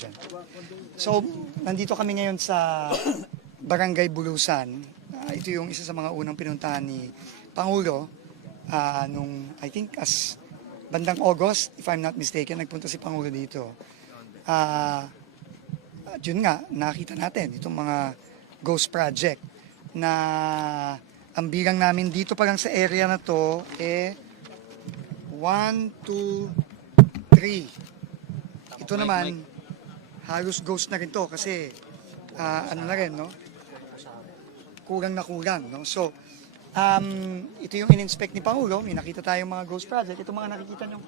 dyan. So, nandito kami ngayon sa Barangay Bulusan. Ito yung isa sa mga unang pinuntahan ni Pangulo nung, I think, as bandang August, if I'm not mistaken, nagpunta si Pangulo dito. Yun nga, nakita natin itong mga ghost project na ang bilang namin dito pa lang sa area na to 1, 2, 3. Ito naman halos ghost na rin to kasi ano na rin, no? Kulang na kulang, no? So ito yung in-inspect ni Pangulo, may nakita tayong mga ghost project. Ito mga nakikita nyo,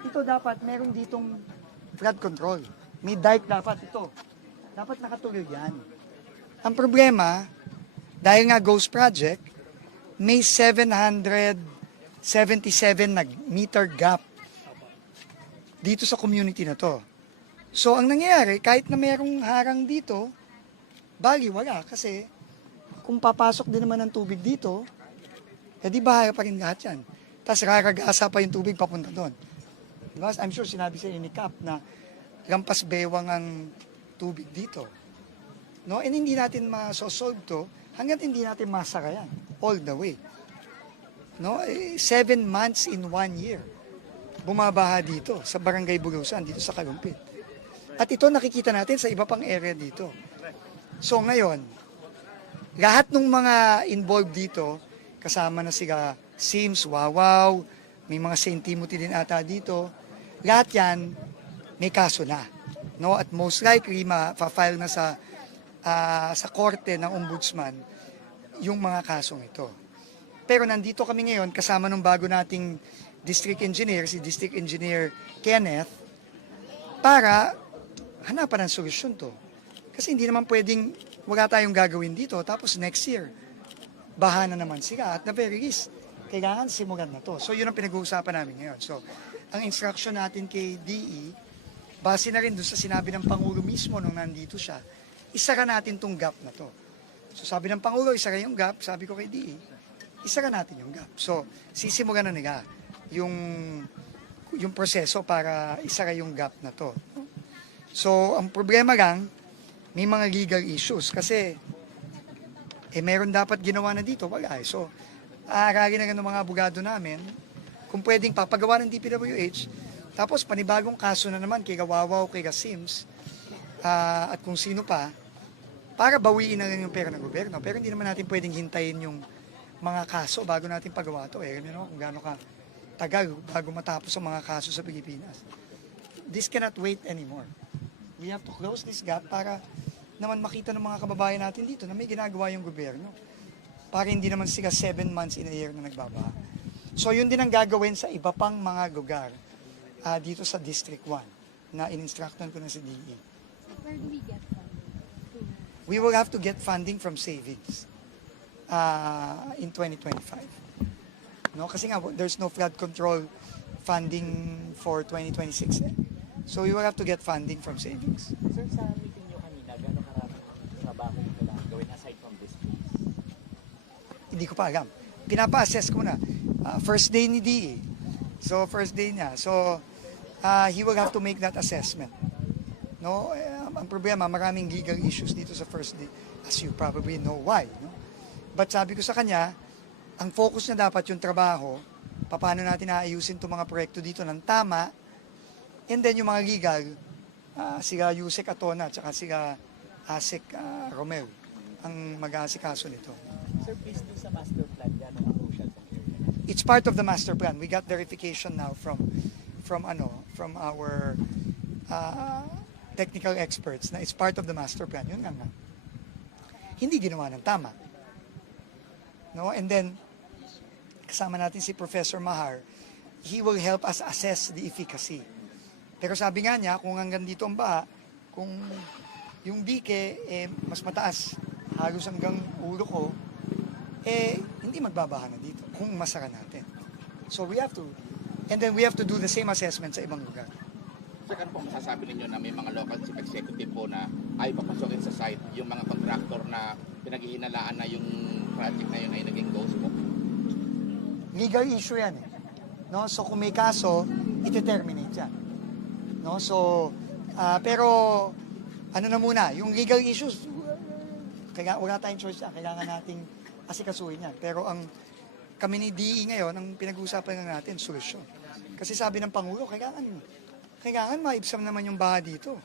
ito dapat meron ditong flood control, may dike dapat ito. Dapat nakatuloy yan. Ang problema, dahil nga ghost project, may 777 na meter gap dito sa community na to. So, ang nangyayari, kahit na merong harang dito, wala. Kasi, kung papasok din naman ng tubig dito, di bahaya pa rin lahat yan. Tapos, raragasa pa yung tubig papunta doon. Diba? I'm sure sinabi sa ni Cap na lampas bewang ang tubig dito. No? And hindi natin ma-solve to hanggat hindi natin masara yan all the way. No? 7 months in 1 year bumabaha dito sa Barangay Bulusan, dito sa Kalumpit. At ito nakikita natin sa iba pang area dito. So ngayon, lahat ng mga involved dito, kasama na sila Sims, Wawaw, may mga St. Timothy din ata dito, lahat yan may kaso na. No? At most likely, ma-file na sa korte ng ombudsman yung mga kasong ito. Pero nandito kami ngayon kasama ng bago nating district engineer, si District Engineer Kenneth, para hanapan ng solusyon to. Kasi hindi naman pwedeng wala tayong gagawin dito, tapos next year, baha na naman sila. At the very least, kailangan simulan na to. So yun ang pinag-uusapan namin ngayon. So, ang instruction natin kay DE, base na rin doon sa sinabi ng Pangulo mismo nung nandito siya, isara natin tong gap na to. So sabi ng Pangulo, isara yung gap, sabi ko kay DE, isara natin yung gap. So sisimulan na nila yung proseso para isara yung gap na to. So ang problema lang, may mga legal issues kasi meron dapat ginawa na dito, wala eh. So aaralin na rin ng mga abogado namin kung pwedeng papagawa ng DPWH. Tapos panibagong kaso na naman kay Wawaw, kay Sims, at kung sino pa, para bawiin na rin yung pera ng gobyerno. Pero hindi naman natin pwedeng hintayin yung mga kaso bago natin pagawa ito. Kung gaano ka tagal bago matapos ang mga kaso sa Pilipinas. This cannot wait anymore. We have to close this gap para naman makita ng mga kababayan natin dito na may ginagawa yung gobyerno. Para hindi naman sila 7 months in a year na nagbabaha. So yun din ang gagawin sa iba pang mga lugar dito sa District 1 na in-instructan ko na si DE. Where do we get funding? We will have to get funding from savings in 2025. No, kasi nga there's no flood control funding for 2026. So we will have to get funding from savings. Sir, sa meeting nyo kanina, gano'ng karaming trabaho nyo kailangan gawin aside from this case? Hindi ko pa alam. Pinapa-assess ko na. First day ni DE. So first day niya. So he will have to make that assessment. No, ang problema, maraming legal issues dito sa first day, as you probably know why. No? But sabi ko sa kanya, ang focus niya dapat yung trabaho, paano natin aayusin itong mga proyekto dito ng tama, and then yung mga legal, sila Yusek Atona at saka sila Asik Romel ang mag-aasikaso nito. Sir, based dun sa master plan, gano'ng crucial sa area? It's part of the master plan. We got verification now from our technical experts na it's part of the master plan. Yun nga. Hindi ginawa ng tama. No? And then, kasama natin si Professor Mahar, he will help us assess the efficacy. Pero sabi nga niya, kung hanggang dito ang baha, kung yung dike mas mataas, halos hanggang ulo ko, hindi magbabaha na dito kung masara natin. So we have to, and then we have to do the same assessment sa ibang lugar. Sir, ano po masasabi ninyo na may mga local chief executive po na ay papasokin sa site yung mga contractor na pinaghihinalaan na yung project na yun ay naging ghost po? Legal issue yan eh. No? So kung may kaso, ite-terminate yan. No? So Pero, ano na muna, yung legal issues, kaya wala tayong choice yan. Kailangan nating asikasuhin yan. Pero kami ni DE ngayon, ang pinag-uusapan na natin, solusyon. Kasi sabi ng Pangulo, kailangan maibsam naman yung baha dito.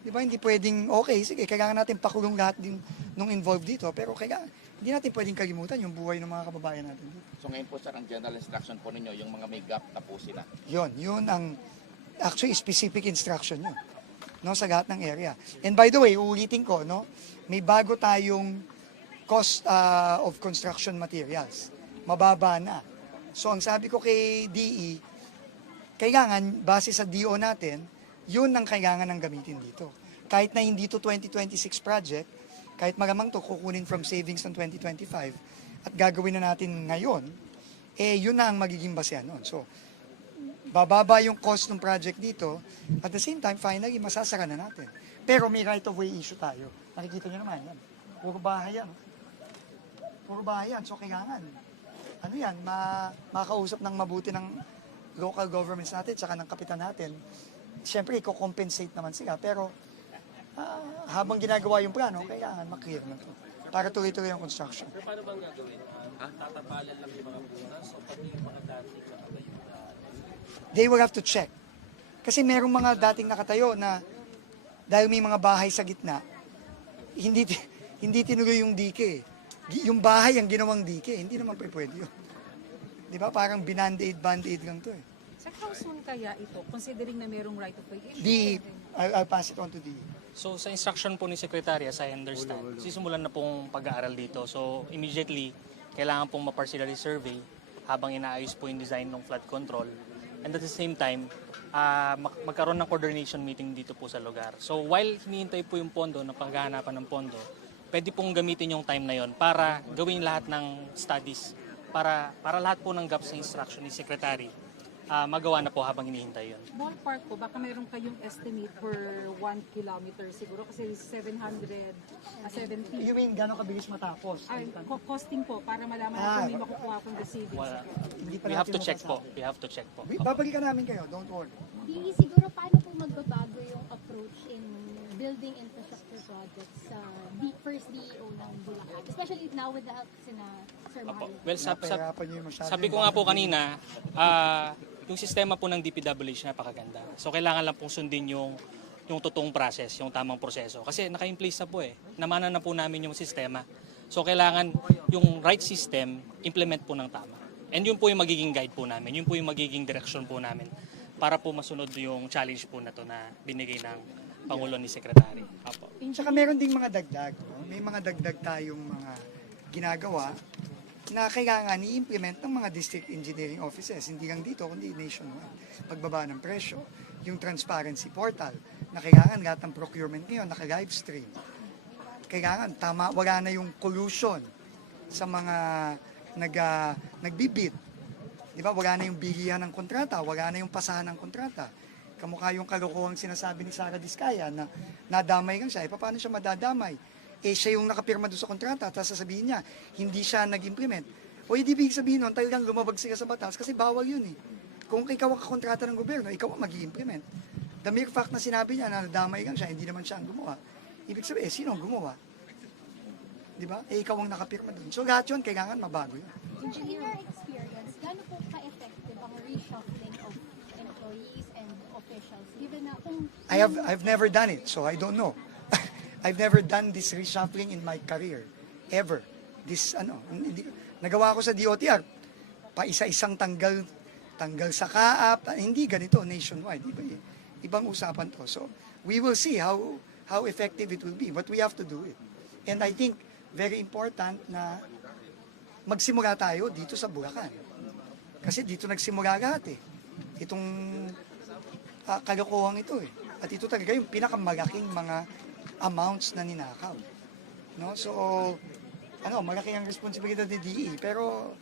Di ba, hindi pwedeng, okay, sige, kailangan natin pakulong lahat din nung involved dito. Pero hindi natin pwedeng kalimutan yung buhay ng mga kababayan natin dito. So ngayon po sir, ang general instruction po ninyo, yung mga may gap tapusin na. Yun ang actually specific instruction yun, no, sa lahat ng area. And by the way, uulitin ko, no, may bago tayong cost of construction materials. Mababa na. So ang sabi ko kay DE, kailangan, base sa DO natin, yun ang kailangan ng gamitin dito. Kahit na hindi to 2026 project, kahit malamang to kukunin from savings ng 2025 at gagawin na natin ngayon, yun na ang magiging basehan nun. So, bababa yung cost ng project dito, at the same time, finally, masasara na natin. Pero may right-of-way issue tayo. Nakikita nyo naman yan. Puro bahay yan. Puro bahay yan. So, kailangan, makausap ng mabuti ng local governments natin, tsaka ng kapitan natin. Siyempre, i-compensate naman sila. Pero, habang ginagawa yung plano, kailangan maklear na to. Para tuloy-tuloy yung construction. Pero paano bang gagawin? Tatapalan lang yung mga bunas o pati yung mga dati nakatayo na They will have to check. Kasi merong mga dating nakatayo na dahil may mga bahay sa gitna, hindi tinuloy yung dike. Yung bahay ang ginawang dike, hindi naman pwede yun. Di ba? Parang band-aid lang to eh. Sa how soon kaya ito, considering na merong right of way issue? I'll pass it on to the So sa instruction po ni Secretary, as I understand, sisimulan na pong pag-aaral dito. So immediately, kailangan pong ma-parcellary survey habang inaayos po yung design ng flood control. And at the same time, magkaroon ng coordination meeting dito po sa lugar. So while hinihintay po yung pondo, ng paghahanapan ng pondo, pwede pong gamitin yung time na yon para gawin lahat ng studies, para lahat po ng gaps sa instruction ni Secretary, magawa na po habang hinihintay yun. Ballpark po, baka meron kayong estimate per 1 kilometer siguro kasi 770. You mean, gano'ng kabilis matapos? Ay, costing po para malaman na kung may makukuha akong receivings. Wala. Hindi pa We have natin to check po. masasabi. We have to check po. Babalikan namin kayo, don't worry. Di siguro paano po magbabago yung approach in building infrastructure projects sa first DEO ng Bulacan? Especially now with the help sina Sir Opo. Mario. Well, Napahirapan niyo yung masyado sabi ko yung nga po bangko. kanina, yung sistema po ng DPWH napakaganda. So kailangan lang pong sundin yung totoong process, yung tamang proseso. Kasi naka-in place na po eh. Namana na po namin yung sistema. So kailangan yung right system, implement po ng tama. And yun po yung magiging guide po namin. Yun po yung magiging direction po namin para po masunod yung challenge po na to na binigay ng Pangulo ni Secretary. Opo. Tsaka meron ding mga dagdag. No? May mga dagdag tayong mga ginagawa na kailangan i-implement ng mga district engineering offices. Hindi lang dito, kundi nationwide. Pagbaba ng presyo, yung transparency portal, na kailangan lahat ng procurement ngayon naka-live stream. Kailangan wala na yung collusion sa mga nagbibid. Di ba? Wala na yung bilihan ng kontrata, wala na yung pasahan ng kontrata. Kamukha yung kalokohang sinasabi ni Sara Diskaya na nadamay lang siya. Paano siya madadamay? Siya yung nakapirma doon sa kontrata, tapos sasabihin niya, hindi siya nag-implement. O hindi big sabihin nun, talagang lumabag sila sa batas kasi bawal yun eh. Kung ikaw ang kakontrata ng gobyerno, ikaw ang mag-i-implement. The mere fact na sinabi niya na nadamay lang siya, hindi naman siya ang gumawa. Ibig sabihin, sino ang gumawa? Di ba? Ikaw ang nakapirma doon. So lahat yun, kailangan mabago yun. In your experience, gaano po ka-effective ang reshuffling of employees and officials? Given na kung I've never done it, so I don't know. I've never done this reshuffling in my career. Ever. Nagawa ko sa DOTR. Pa isa-isang tanggal sa kaap. Hindi ganito, nationwide. Ibang usapan to. So, we will see how effective it will be. But we have to do it. And I think, very important na magsimula tayo dito sa Bulacan. Kasi dito nagsimula lahat eh. Itong kalokohan ito eh. At ito talaga yung pinakamalaking mga amounts na ninakaw. No? So, malaki ang responsibilidad ni DE. Pero,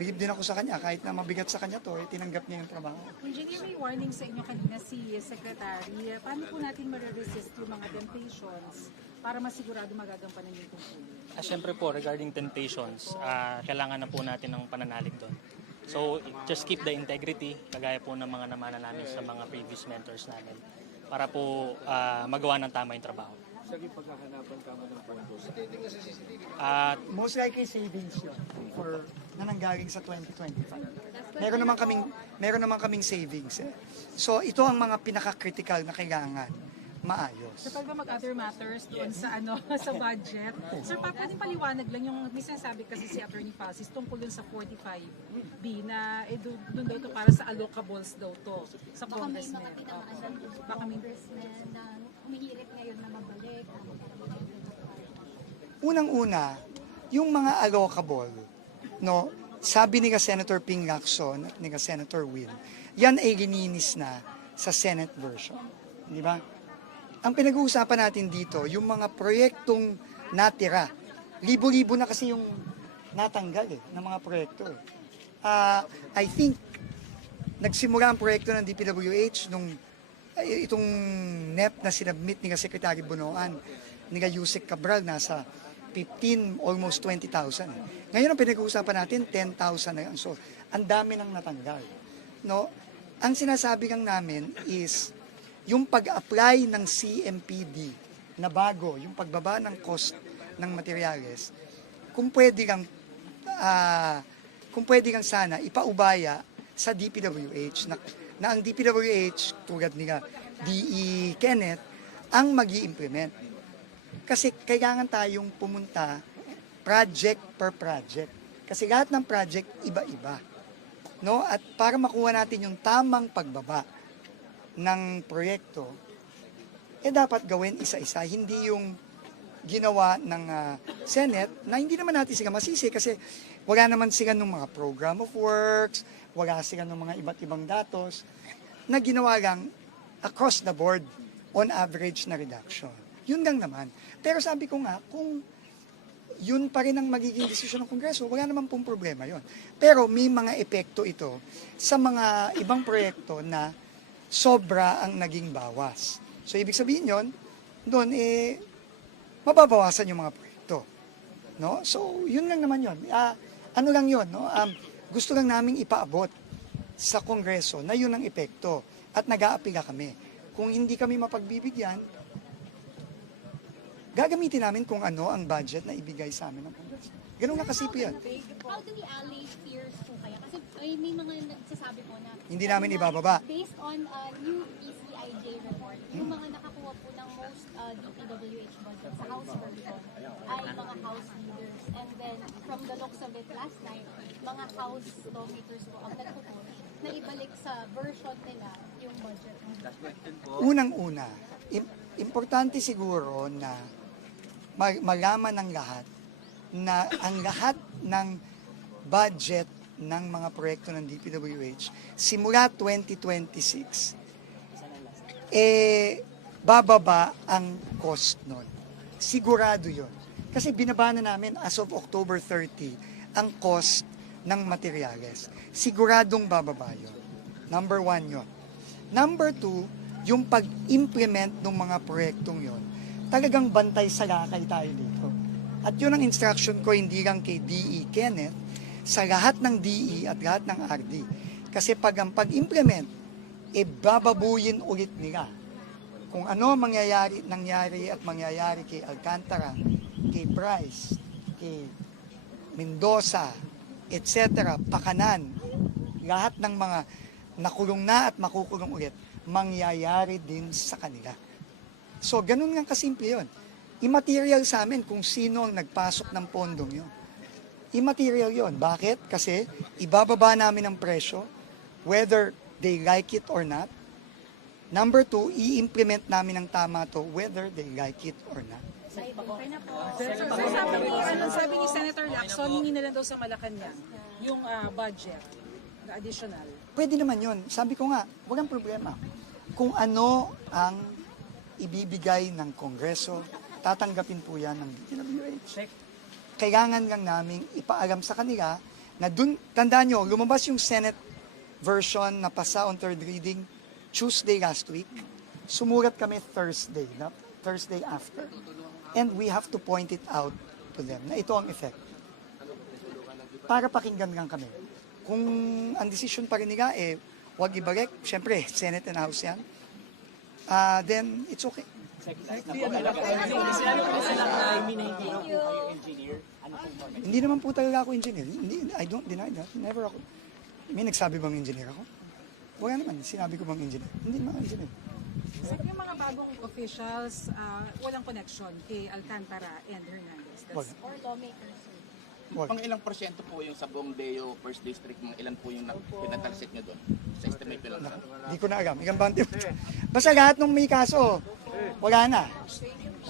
believe din ako sa kanya. Kahit na mabigat sa kanya to, tinanggap niya yung trabaho. Engineer, may warning sa inyo kanina si Secretary. Paano po natin mariresist yung mga temptations para masigurado magagampanan yung tungkulin? Siyempre po, regarding temptations, kailangan na po natin ng pananalig doon. So, just keep the integrity, kagaya po ng mga namana namin sa mga previous mentors namin. para po magawa ng tama yung trabaho. Sa pagkahanapan kamo ng puntos. At Most likely savings yun for na nanggaling sa 2025. Meron naman kaming savings. So ito ang mga pinaka-critical na kailangan maayos. Sa pag mag-other matters doon sa sa budget, sir, pwedeng paliwanag lang yung may sinasabi kasi si Attorney Falsis tungkol dun sa 45B na doon daw to para sa allocables daw to sa Baka may congressman. mga tinamaan ng Baka may congressman na humihirit ngayon na mabalik. Unang-una, yung mga allocable, no, sabi ni Senator Ping Lacson at ni Senator Will, yan ay gininis na sa Senate version. Di ba? Ang pinag-uusapan natin dito, yung mga proyektong natira, libo-libo na kasi yung natanggal ng mga proyekto. I think, nagsimula ang proyekto ng DPWH nung itong NEP na sinabmit ni Secretary Bunoan, ni Yusek Cabral, nasa 15, almost 20,000. Ngayon ang pinag-uusapan natin, 10,000 na yan. So, ang dami nang natanggal. No? Ang sinasabi lang namin is, yung pag-apply ng CMPD na bago, yung pagbaba ng cost ng materyales, kung pwede lang sana ipaubaya sa DPWH na ang DPWH, tulad nila DE Kenneth, ang mag-i-implement. Kasi kailangan tayong pumunta project per project. Kasi lahat ng project iba-iba. No? At para makuha natin yung tamang pagbaba ng proyekto, dapat gawin isa-isa. Hindi yung ginawa ng Senate na hindi naman natin sila masisi kasi wala naman sila ng mga program of works, wala sila ng mga iba't ibang datos na ginawa lang across the board on average na reduction. Yun lang naman. Pero sabi ko nga, kung yun pa rin ang magiging desisyon ng Kongreso, wala naman pong problema yun. Pero may mga epekto ito sa mga ibang proyekto na sobra ang naging bawas. So, ibig sabihin yun, doon mababawasan yung mga proyekto. No? So, yun lang naman yun. Ano lang yun, no? Gusto lang naming ipaabot sa Kongreso na yun ang epekto at nag-aapila kami. Kung hindi kami mapagbibigyan, gagamitin namin kung ano ang budget na ibigay sa amin ng Kongreso. Ganun na kasi yan. How do we allay fears po kaya? Kasi may mga nagsasabi po na Hindi namin ibababa. based on new PCIJ report, yung mga nakakuha po ng most DPWH budget sa House version ay mga House leaders. And then, from the looks of it last night, mga House lawmakers po ang nagpupush na ibalik sa version nila yung budget. Unang-una, importante siguro na malaman ng lahat na ang lahat ng budget ng mga proyekto ng DPWH simula 2026 bababa ang cost nun. Sigurado yon. Kasi binaba na namin as of October 30 ang cost ng materyales. Siguradong bababa yun. Number 1 yun. Number 2, yung pag-implement ng mga proyektong yon, talagang bantay sa lakay tayo dito. At yun ang instruction ko hindi lang kay DE Kenneth, sa lahat ng DE at lahat ng RD. Kasi pag ang pag-implement, bababuyin ulit nila. Kung ano nangyari at mangyayari kay Alcantara, kay Bryce, kay Mendoza, etc., Pakanan, lahat ng mga nakulong na at makukulong ulit, mangyayari din sa kanila. So, ganun nga kasimple yun. Immaterial sa amin kung sino ang nagpasok ng pondong yun. Immaterial yun. Bakit? Kasi ibababa namin ang presyo, whether they like it or not. Number 2, i-implement namin ang tama to, whether they like it or not. Okay na po. Sabi ni Senator Lacson, hindi na lang daw sa Malacanang yung budget na additional. Pwede naman yun. Sabi ko nga, walang problema. Kung ano ang ibibigay ng Kongreso, tatanggapin po yan ng DPWH. Kailangan lang namin ipaalam sa kanila na dun, tandaan nyo, lumabas yung Senate version na pasa on third reading Tuesday last week. Sumulat kami Thursday after. And we have to point it out to them na ito ang effect. Para pakinggan lang kami. Kung ang decision pa rin nila, huwag ibalik, syempre, Senate and House yan. then it's okay. Sinabi po silang na minahintay po kayo engineer. Ano pong format? Hindi naman po talaga ako engineer. Hindi, I don't deny that. Never ako. May nagsabi bang engineer ako? Wala naman. Sinabi ko bang engineer? Hindi naman engineer. Sir, yung mga bagong officials, walang connection kay Alcantara and Hernandez. Wala. Or lawmakers. Wala. Pang ilang porsyento po yung sa buong Deo First District, mga ilan po yung pinatalsik nyo doon? Sa estimate nyo lang. Hindi ko na alam. Ilang bante. Basta lahat ng may kaso, wala na.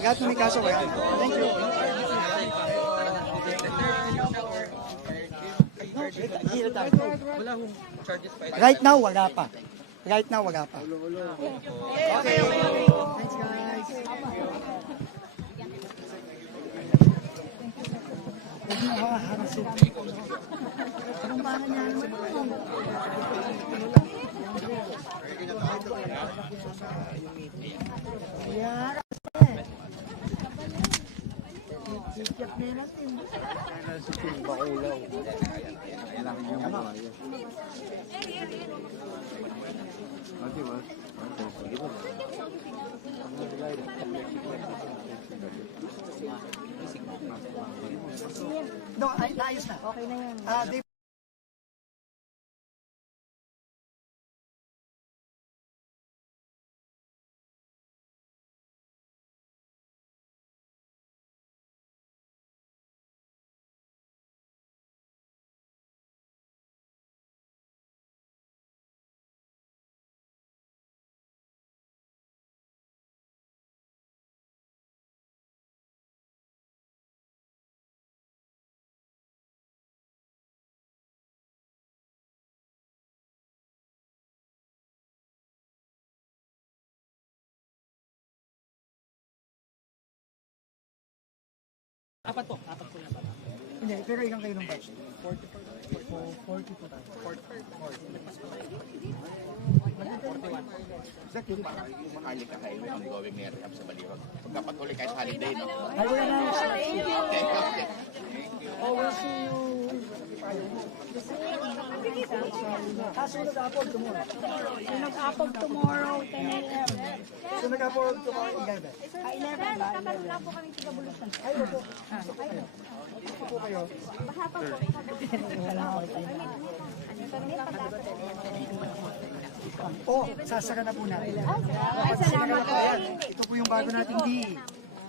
Lahat ng may kaso, wala na. Thank you. Right now, wala pa. Right now, wala pa. Okay. Thanks, guys. Huwag mo haharasin. Anong bahan niya? No, naayos na. Okay na yan. Apat po yung apat. Hindi, pero ilang kayo ng batch? 42. Maharlika Highway ongoing na rehab sa Baliwag. Pagkapatuloy kahit holiday, no? Ay, wala na. Okay, okay. Oh, we'll see you. Kaso nag-upload tomorrow. Nag-upload tomorrow, 10 a.m. So nag-upload tomorrow, 11. Ay, 11. Nakaroon lang po kami tigabulusan. Ay, opo. Gusto po kayo. Baka pa po. Oh, sasara na po natin. Ay, salamat po. Ito po yung bago nating D.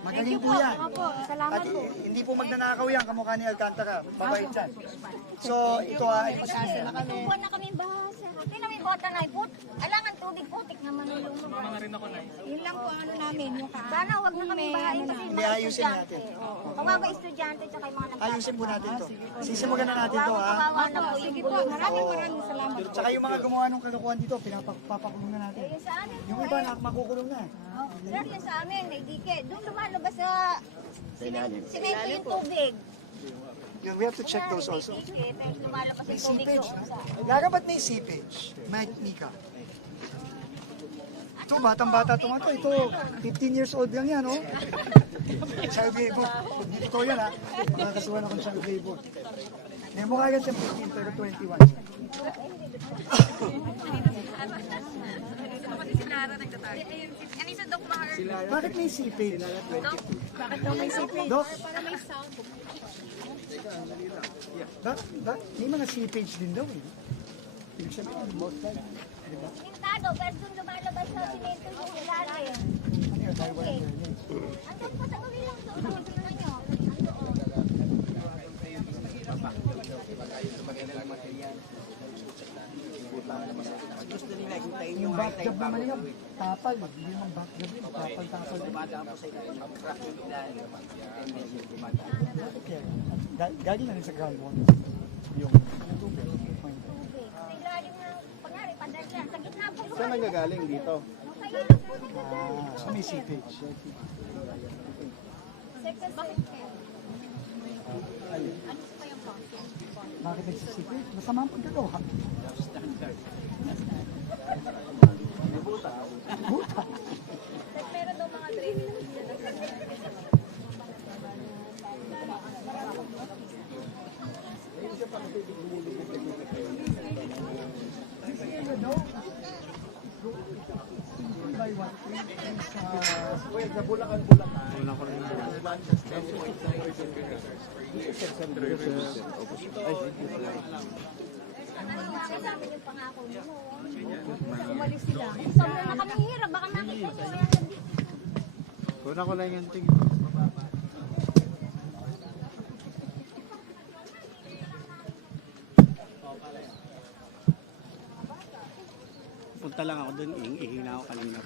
Magaling po yan. Opo, salamat At po. hindi po magnanakaw yan, kamukha ni Alcantara. Mabait yan. So, ito ay Buwan na kami bahasa. Hindi namin bota na ipot. Alangan tubig putik naman yung Yun lang po ang ano namin. Yung Sana wag na kami bahayin kasi Hindi, mga ayusin estudyante. natin. Kawawa estudyante tsaka yung mga nagtatrabaho. ayusin po natin to. Sisimulan na natin to, ha? Kawawa na po Sige yung po, maraming salamat. Tsaka yung mga gumawa ng kalokohan dito, pinapakulong na natin. Yung sa amin, Yung iba, makukulong na. sir, yung sa amin, may dike. Doon lumalabas sa simento yung tubig. We have to check those also. Dike, pero lumalabas May yung tubig seepage. doon sa... Lara, ba't may seepage? Mika. Ito, batang-bata ito nga to. Ito, 15 years old lang yan, oh. Child labor. Ito yan, ha. Makakasuhan akong child labor. May mukha yan siya 15, pero 21. Bakit may seepage? Bakit daw may sipin? Dok, Para may sound. may mga seepage din daw, eh. Ibig sabihin, both sides. Pintado, pero doon lumalabas sa simento yung ilalim. Ano yun, tayo walang drainage. Andun po sa kabilang doon. Tingnan nyo. Yung backjob naman yun, tapal. Hindi naman backjob yun, tapal. Galing na rin sa groundwater. Yung tubig. Sa ilalim na, kunyari, pandal yan. Sa gitna po. Saan nagagaling dito? Sa ilog po. So may seepage. Second, bakit kaya? Ano pa yung function? Bakit nagsisipage? Masama ang pagkagawa. Buta. Meron daw mga drainage. By one. Sabi yung pangako mo. Umalis sila. Sobrang na kami hirap. Baka makita nyo yan. Kuna ko lang yung ting. Punta lang ako dun, ihina ako kanina.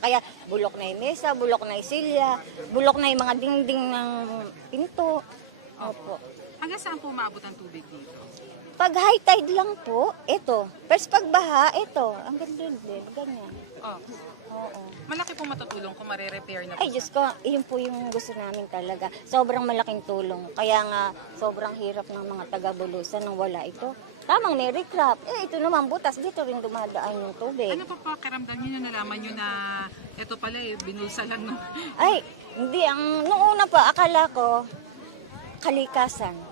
Kaya bulok na yung mesa, bulok na yung silya, bulok na yung mga dingding ng pinto. Opo. Hanggang saan po umabot ang tubig dito? Pag high tide lang po, ito. Pero pag baha, ito. Ang ganda din, ganyan. Oh. Oo. Malaki po matutulong kung mare-repair na po. Ay, Diyos ko, yun po yung gusto namin talaga. Sobrang malaking tulong. Kaya nga, sobrang hirap ng mga taga-Bulusan nang wala ito. Tamang Mary Crop. Ito naman butas. Dito rin dumadaan yung tubig. Ano pa pakiramdam niyo na nalaman niyo na ito pala binulsa lang no? Ay, hindi. Nung una pa, akala ko, kalikasan.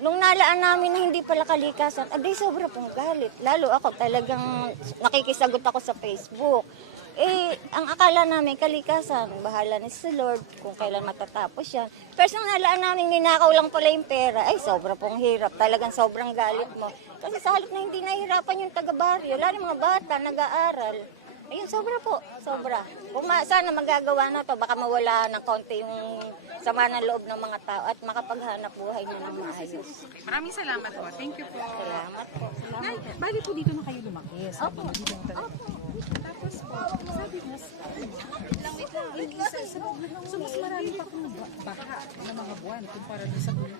Nung nalaan namin na hindi pala kalikasan, abay sobra pong galit. Lalo ako talagang nakikisagot ako sa Facebook. Ang akala namin kalikasan, bahala na si Lord kung kailan matatapos yan. Pero nung nalaan namin ninakaw lang pala yung pera, ay sobra pong hirap. Talagang sobrang galit mo. Kasi sa halip na hindi nahihirapan yung taga-baryo, lalo yung mga bata, nag-aaral. Ayun, sobra po, sobra. Kung sana magagawa na to, baka mawala ng konti yung sama ng loob ng mga tao at makapaghanap buhay na ng maayos. Maraming salamat po. Thank you po. Salamat po. Nay, bali po dito na kayo lumaki. Sabi mo dito na talaga. Tapos po, sabi mo, so mas marami pa kung baha ng mga buwan kumpara doon sa dulo.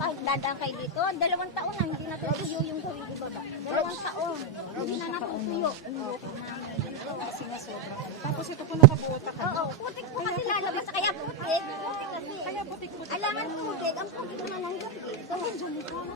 Kahit dadaan kayo dito, 2 taon na hindi natutuyo yung gawin ko baba. 2 taon. Hindi na natutuyo. Kasi nga sobra. Tapos ito po nakabuota ka. Oo, putik po kasi lalabas. Kaya putik. Putik kasi. Kaya putik-putik. Alangan tubig. Ang putik naman ng gabi.